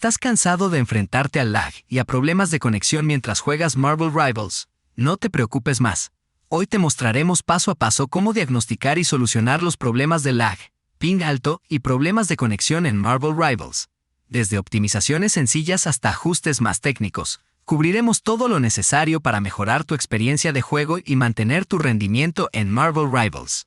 ¿Estás cansado de enfrentarte al lag y a problemas de conexión mientras juegas Marvel Rivals? No te preocupes más. Hoy te mostraremos paso a paso cómo diagnosticar y solucionar los problemas de lag, ping alto y problemas de conexión en Marvel Rivals. Desde optimizaciones sencillas hasta ajustes más técnicos, cubriremos todo lo necesario para mejorar tu experiencia de juego y mantener tu rendimiento en Marvel Rivals.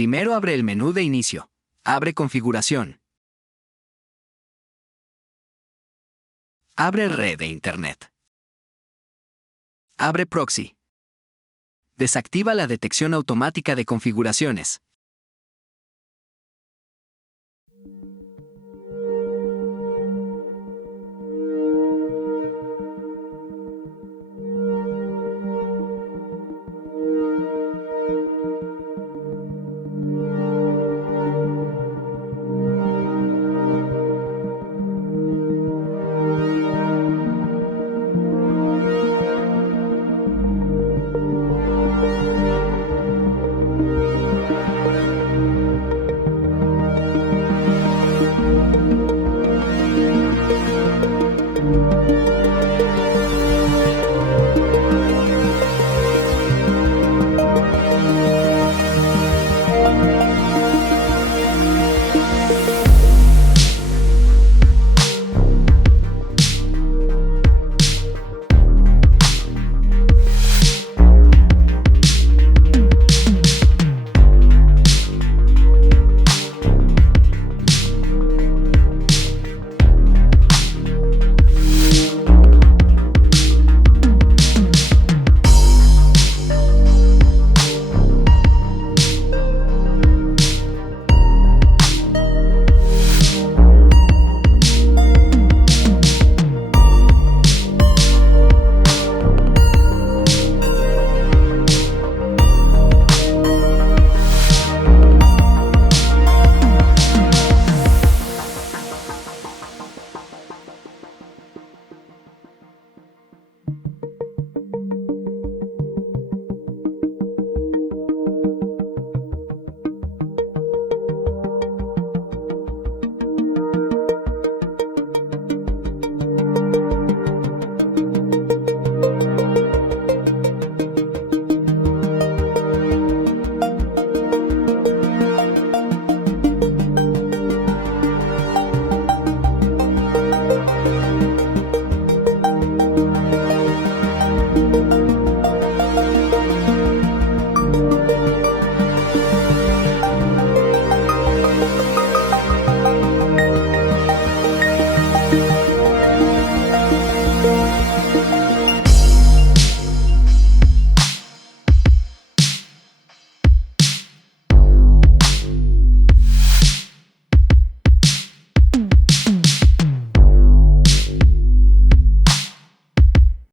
Primero abre el menú de inicio. Abre configuración. Abre red de internet. Abre proxy. Desactiva la detección automática de configuraciones.